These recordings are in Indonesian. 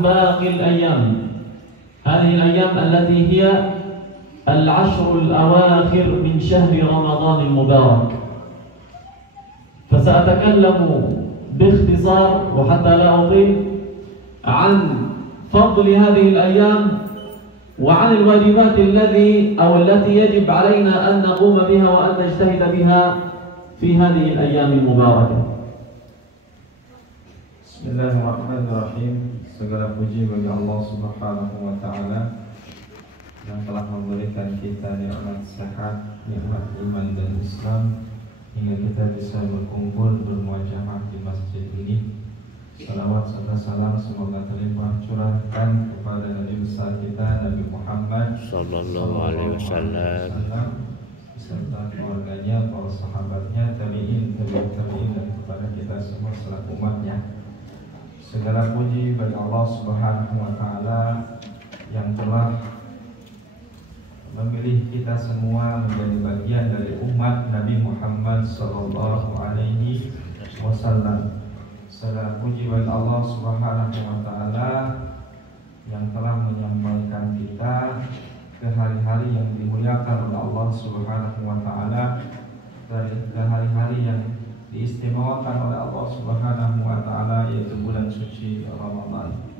باقي الأيام، هذه الأيام التي هي العشر الأواخر من شهر رمضان المبارك. فسأتكلم باختصار وحتى لا أطيل عن فضل هذه الأيام وعن الواجبات التي يجب علينا أن نقوم بها وأن نجتهد بها في هذه الأيام المباركة. Bismillahirrahmanirrahim. Segala puji bagi Allah Subhanahu wa taala yang telah memberikan kita nikmat sehat, nikmat iman dan Islam hingga kita bisa berkumpul bermuajamah di masjid ini. Salawat serta salam semoga terlimpah curahkan kepada Nabi besar kita Nabi Muhammad sallallahu alaihi wasallam beserta keluarganya, para sahabatnya, tabi'in dan kepada kita semua selaku umatnya. Segala puji bagi Allah Subhanahu wa taala yang telah memilih kita semua menjadi bagian dari umat Nabi Muhammad sallallahu alaihi wasallam. Segala puji bagi Allah Subhanahu wa taala yang telah menyampaikan kita ke hari-hari yang dimuliakan oleh Allah Subhanahu wa taala, ke hari-hari yang diistimewakan oleh Allah Subhanahu wa taala, yaitu bulan suci Ramadan.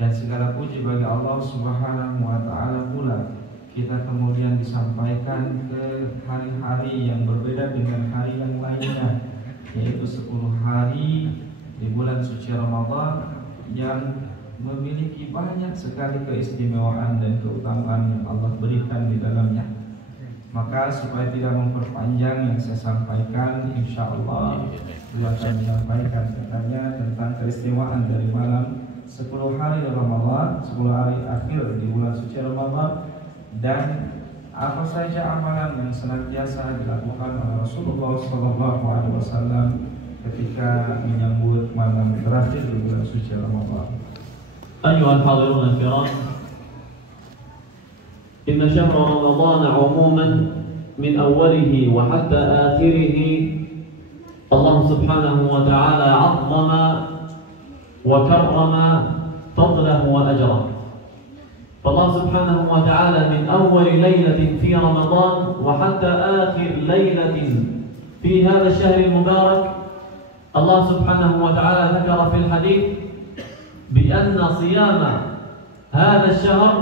Dan segala puji bagi Allah Subhanahu wa taala pula kita kemudian disampaikan ke hari-hari yang berbeda dengan hari yang lainnya, yaitu 10 hari di bulan suci Ramadan yang memiliki banyak sekali keistimewaan dan keutamaan yang Allah berikan di dalamnya. Maka supaya tidak memperpanjang yang saya sampaikan, insya Allah beliau akan menyampaikan katanya tentang keistimewaan dari malam 10 hari Ramadan, 10 hari akhir di bulan suci Ramadan, dan apa saja amalan yang senantiasa dilakukan oleh Rasulullah SAW ketika menyambut malam terakhir di bulan suci Ramadan. أيها الحاضرون الكرام، إن شهر رمضان عموما من أوله وحتى آخره الله سبحانه وتعالى عظم وكرم فضله وأجره. فالله سبحانه وتعالى من أول ليلة في رمضان وحتى آخر ليلة في هذا الشهر المبارك الله سبحانه وتعالى ذكر في الحديث بأن صيام هذا الشهر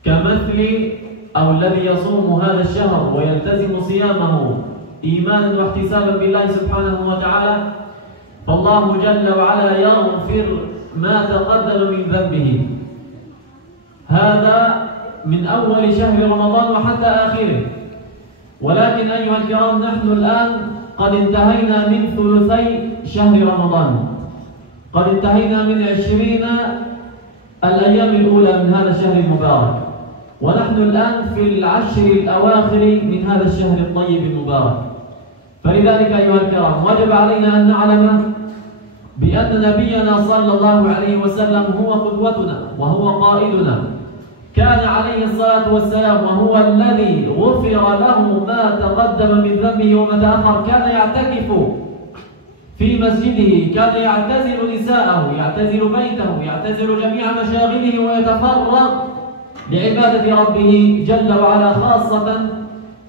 كمثل أو الذي يصوم هذا الشهر ويلتزم صيامه إيمانا واحتسابا بالله سبحانه وتعالى فالله جل وعلا يغفر ما تقدم من ذنبه. هذا من أول شهر رمضان وحتى آخره. ولكن أيها الكرام، نحن الآن قد انتهينا من ثلثي شهر رمضان، قد انتهينا من 20 الأيام الأولى من هذا الشهر المبارك، ونحن الآن في العشر الأواخر من هذا الشهر الطيب المبارك. فلذلك أيها الكرام، وجب علينا أن نعلم بأن نبينا صلى الله عليه وسلم هو قدوتنا وهو قائدنا، كان عليه الصلاة والسلام وهو الذي غفر له ما تقدم من ذنبه وما تأخر، كان يعتكف في مسجده، كان يعتزل نساءه، يعتزل بيته، يعتزل جميع مشاغله ويتفرغ لعبادة ربه جل وعلا، خاصة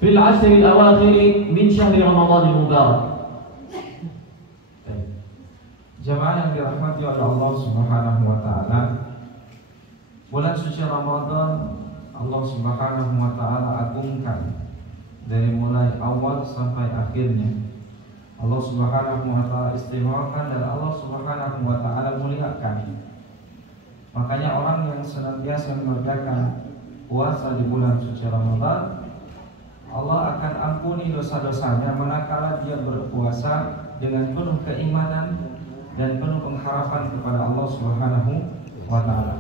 في العشر الأواخر من شهر رمضان المبارك. Jamaah yang dirahmati oleh Allah Subhanahu wa taala, bulan suci Ramadan Allah Subhanahu wa taala agungkan dari mulai awal sampai akhirnya. Allah Subhanahu wa taala istimewakan dan Allah Subhanahu wa taala muliakan. Makanya orang yang senantiasa mengerjakan puasa di bulan suci Ramadan, Allah akan ampuni dosa-dosanya manakala dia berpuasa dengan penuh keimanan dan penuh pengharapan kepada Allah Subhanahu wa taala.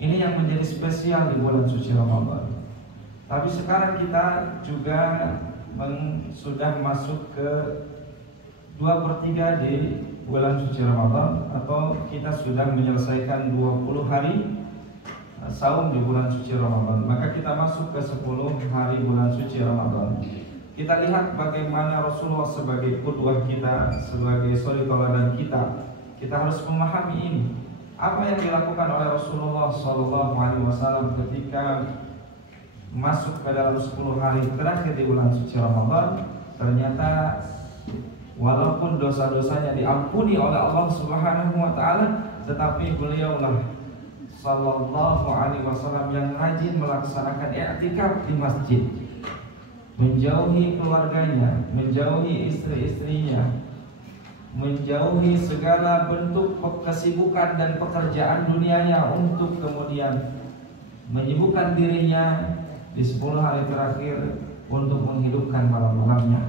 Ini yang menjadi spesial di bulan suci Ramadan. Tapi sekarang kita juga sudah masuk ke 2/3 di bulan suci Ramadan, atau kita sudah menyelesaikan 20 hari saum di bulan suci Ramadan. Maka kita masuk ke 10 hari bulan suci Ramadan. Kita lihat bagaimana Rasulullah sebagai qudwah kita, sebagai suri tauladan kita, Kita harus memahami ini. Apa yang dilakukan oleh Rasulullah SAW ketika masuk ke dalam 10 hari terakhir di bulan suci Ramadan, ternyata walaupun dosa-dosanya diampuni oleh Allah Subhanahu wa taala, tetapi beliaulah sallallahu alaihi wasallam yang rajin melaksanakan i'tikaf di masjid, menjauhi keluarganya, menjauhi istri-istrinya, menjauhi segala bentuk kesibukan dan pekerjaan dunianya untuk kemudian menyibukkan dirinya di 10 hari terakhir untuk menghidupkan malam-malamnya.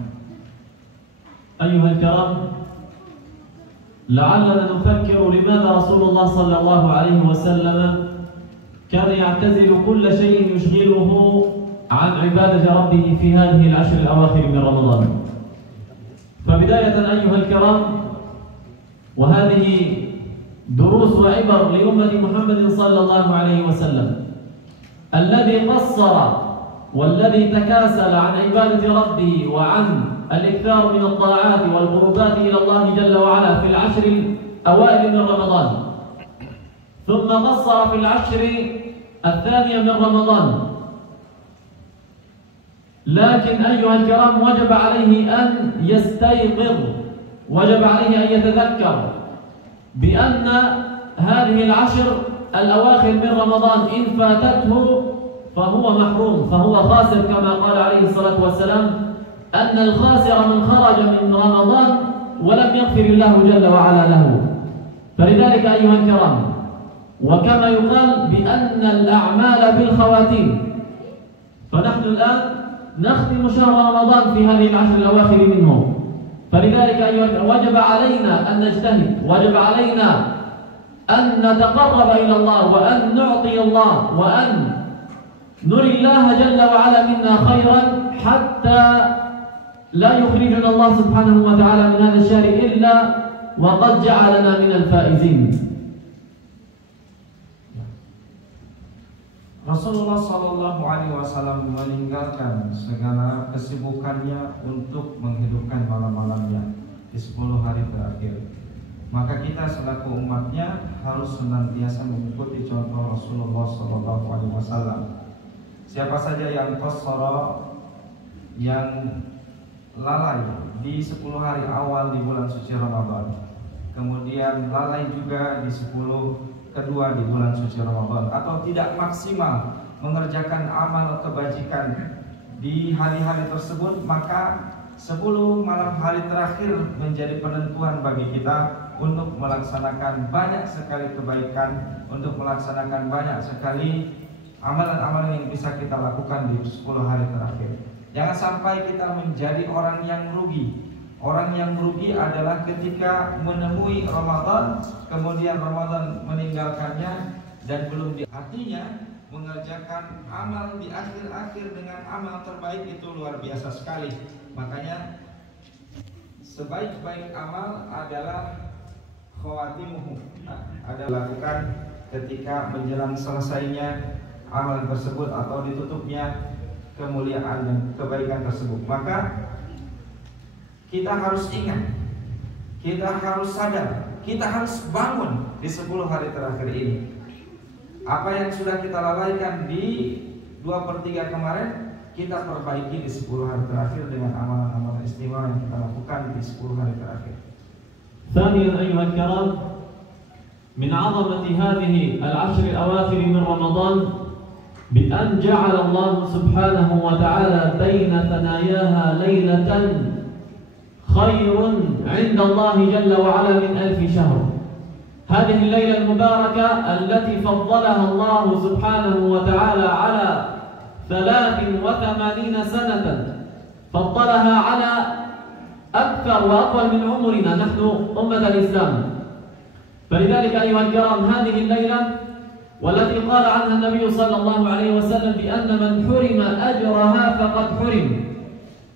Ayyuhal kiram, la'allana nufakkiru limadha Rasulullah sallallahu alaihi wasallam kana ya'tazilu kulla shay'in yushghiluhu 'an 'ibadati rabbih fi hadhihi al-'ashr al-awakhir min Ramadan. فبداية أيها الكرام، وهذه دروس وعبر لأمة محمد صلى الله عليه وسلم الذي قصر والذي تكاسل عن عبادة ربه وعن الإكثار من الطاعات والقربات إلى الله جل وعلا في العشر الأوائل من رمضان، ثم قصر في العشر الثانية من رمضان. لكن أيها الكرام، وجب عليه أن يستيقظ، وجب عليه أن يتذكر بأن هذه العشر الأواخر من رمضان إن فاتته فهو محروم، فهو خاسر، كما قال عليه الصلاة والسلام أن الخاسر من خرج من رمضان ولم يغفر الله جل وعلا له. فلذلك أيها الكرام، وكما يقال بأن الأعمال بالخواتيم، فنحن الآن نختم شهر رمضان في هذه العشر الأواخر منه. فلذلك وجب علينا أن نجتهد، وجب علينا أن نتقرب إلى الله وأن نعطي الله وأن نري الله جل وعلا منا خيرا حتى لا يخرجنا الله سبحانه وتعالى من هذا الشهر إلا وقد جعلنا من الفائزين. Rasulullah SAW meninggalkan segala kesibukannya untuk menghidupkan malam-malamnya di 10 hari terakhir. Maka kita selaku umatnya harus senantiasa mengikuti contoh Rasulullah SAW. Siapa saja yang qassara, yang lalai di 10 hari awal di bulan suci Ramadan, kemudian lalai juga di 10 kedua di bulan suci Ramadan, atau tidak maksimal mengerjakan amal kebajikan di hari-hari tersebut, maka 10 malam hari terakhir menjadi penentuan bagi kita untuk melaksanakan banyak sekali kebaikan, untuk melaksanakan banyak sekali amalan-amalan yang bisa kita lakukan di 10 hari terakhir. Jangan sampai kita menjadi orang yang merugi. Orang yang merugi adalah ketika menemui Ramadan, kemudian Ramadan meninggalkannya dan belum artinya mengerjakan amal di akhir-akhir dengan amal terbaik itu luar biasa sekali. Makanya sebaik-baik amal adalah khawatimuhu, adalah lakukan ketika menjelang selesainya amal tersebut atau ditutupnya kemuliaan dan kebaikan tersebut. Maka kita harus ingat, kita harus sadar, kita harus bangun di 10 hari terakhir ini. Apa yang sudah kita lalaikan di 2/3 kemarin, kita perbaiki di 10 hari terakhir dengan amalan-amalan istimewa yang kita lakukan di 10 hari terakhir. ثانيا أيها الكرام، من عظمة هذه العشر الأواخر من رمضان بأن جعل الله سبحانه وتعالى بين ثناياها ليلة خير عند الله جل وعلا من 1000 شهر. هذه الليلة المباركة التي فضلها الله سبحانه وتعالى على 83 سنة، فضلها على أكثر وأطول من عمرنا نحن أمة الإسلام. فلذلك أيها الكرام، هذه الليلة والتي قال عنها النبي صلى الله عليه وسلم بأن من حرم أجرها فقد حرم،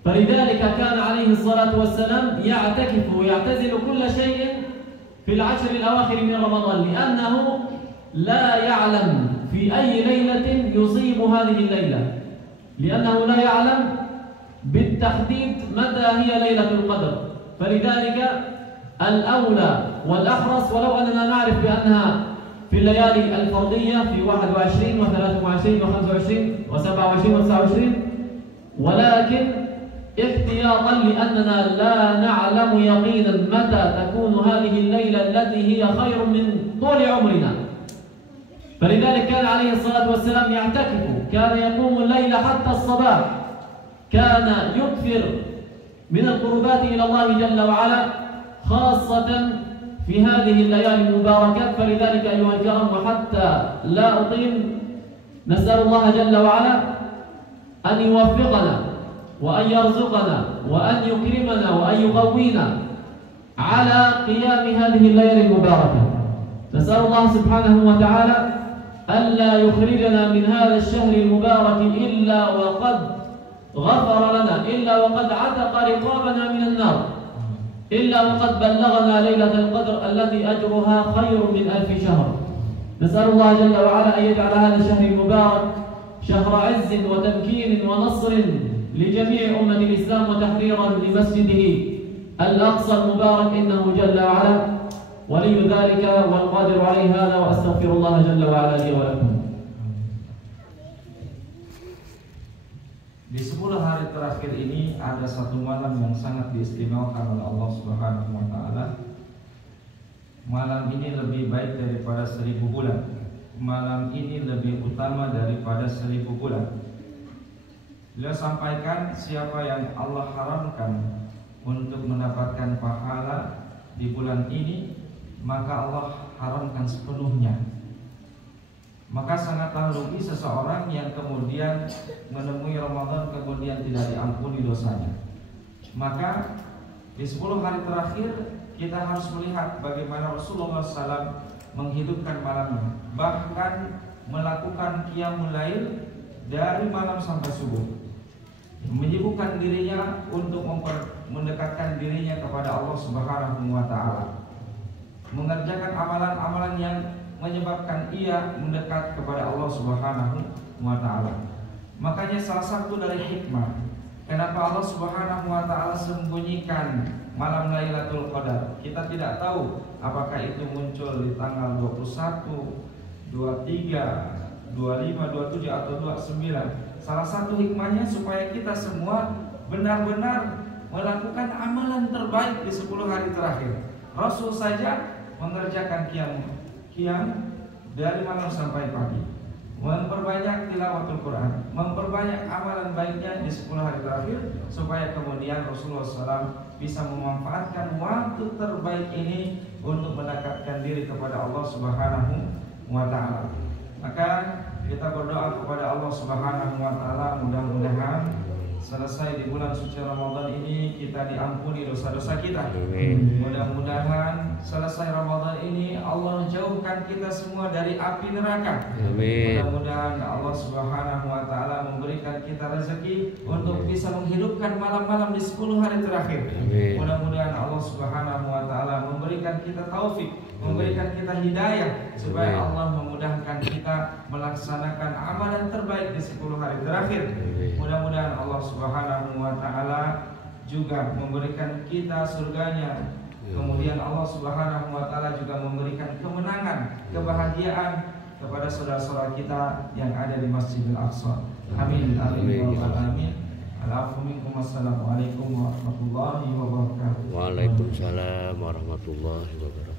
فلذلك كان عليه الصلاة والسلام يعتكف ويعتزل كل شيء في العشر الأواخر من رمضان، لأنه لا يعلم في أي ليلة يصيب هذه الليلة، لأنه لا يعلم بالتحديد متى هي ليلة القدر. فلذلك الأولى والأحرص، ولو أننا نعرف بأنها في الليالي الفرضية في 21 و23 و25 و27 و29، ولكن احتياطا لأننا لا نعلم يقينا متى تكون هذه الليلة التي هي خير من طول عمرنا. فلذلك كان عليه الصلاة والسلام يعتكف، كان يقوم الليل حتى الصباح، كان يكثر من القربات إلى الله جل وعلا خاصة في هذه الليالي المباركات. فلذلك أيها الكرام، وحتى لا أطيل، نسأل الله جل وعلا أن يوفقنا وأن يرزقنا وأن يكرمنا وأن يقوينا على قيام هذه الليالي المباركة. نسأل الله سبحانه وتعالى ألا يخرجنا من هذا الشهر المبارك إلا وقد غفر لنا، إلا وقد عتق رقابنا من النار، إلا وقد بلغنا ليلة القدر التي أجرها خير من 1000 شهر. نسأل الله جل وعلا أن يجعل هذا الشهر المبارك شهر عز وتمكين ونصر لجميع أمة الإسلام وتحريرا لمسجده الأقصى المبارك، إنه جل وعلا ولي ذلك والقادر عليه هذا، وأستغفر الله جل وعلا لي ولكم. Di 10 hari terakhir ini ada satu malam yang sangat diistimewakan oleh Allah Subhanahu wa taala. Malam ini lebih baik daripada 1000 bulan. Malam ini lebih utama daripada 1000 bulan. Beliau sampaikan, siapa yang Allah haramkan untuk mendapatkan pahala di bulan ini, maka Allah haramkan sepenuhnya. Maka sangatlah rugi seseorang yang kemudian menemui Ramadan kemudian tidak diampuni dosanya. Maka di 10 hari terakhir kita harus melihat bagaimana Rasulullah SAW menghidupkan malamnya, bahkan melakukan qiyamul lail dari malam sampai subuh, menyibukkan dirinya untuk mendekatkan dirinya kepada Allah Subhanahu wa taala, mengerjakan amalan-amalan yang menyebabkan ia mendekat kepada Allah Subhanahu wa taala. Makanya salah satu dari hikmah kenapa Allah Subhanahu wa taala sembunyikan malam Lailatul Qadar, kita tidak tahu apakah itu muncul di tanggal 21, 23, 25, 27 atau 29. Salah satu hikmahnya supaya kita semua benar-benar melakukan amalan terbaik di 10 hari terakhir. Rasul saja mengerjakan qiyam dari malam sampai pagi, memperbanyak tilawatul Quran, memperbanyak amalan baiknya di 10 hari terakhir, supaya kemudian Rasulullah SAW bisa memanfaatkan waktu terbaik ini untuk mendekatkan diri kepada Allah Subhanahu wa taala. Maka kita berdoa kepada Allah Subhanahu wa taala, mudah-mudahan selesai di bulan suci Ramadan ini kita diampuni dosa-dosa kita. Mudah-mudahan selesai Ramadan ini Allah jauhkan kita semua dari api neraka. Mudah-mudahan Allah Subhanahu wa taala memberikan kita rezeki untuk bisa menghidupkan malam-malam di 10 hari terakhir. Mudah-mudahan Allah Subhanahu wa taala memberikan kita taufik, memberikan kita hidayah, supaya Allah memudahkan kita melaksanakan amalan terbaik di 10 hari terakhir. Mudah-mudahan Allah Subhanahu wa taala juga memberikan kita surganya. Kemudian Allah Subhanahu wa taala juga memberikan kemenangan, kebahagiaan kepada saudara-saudara kita yang ada di Masjidil Aqsa. Amin. Amin. Assalamualaikum warahmatullahi wabarakatuh. Waalaikumsalam warahmatullahi wabarakatuh.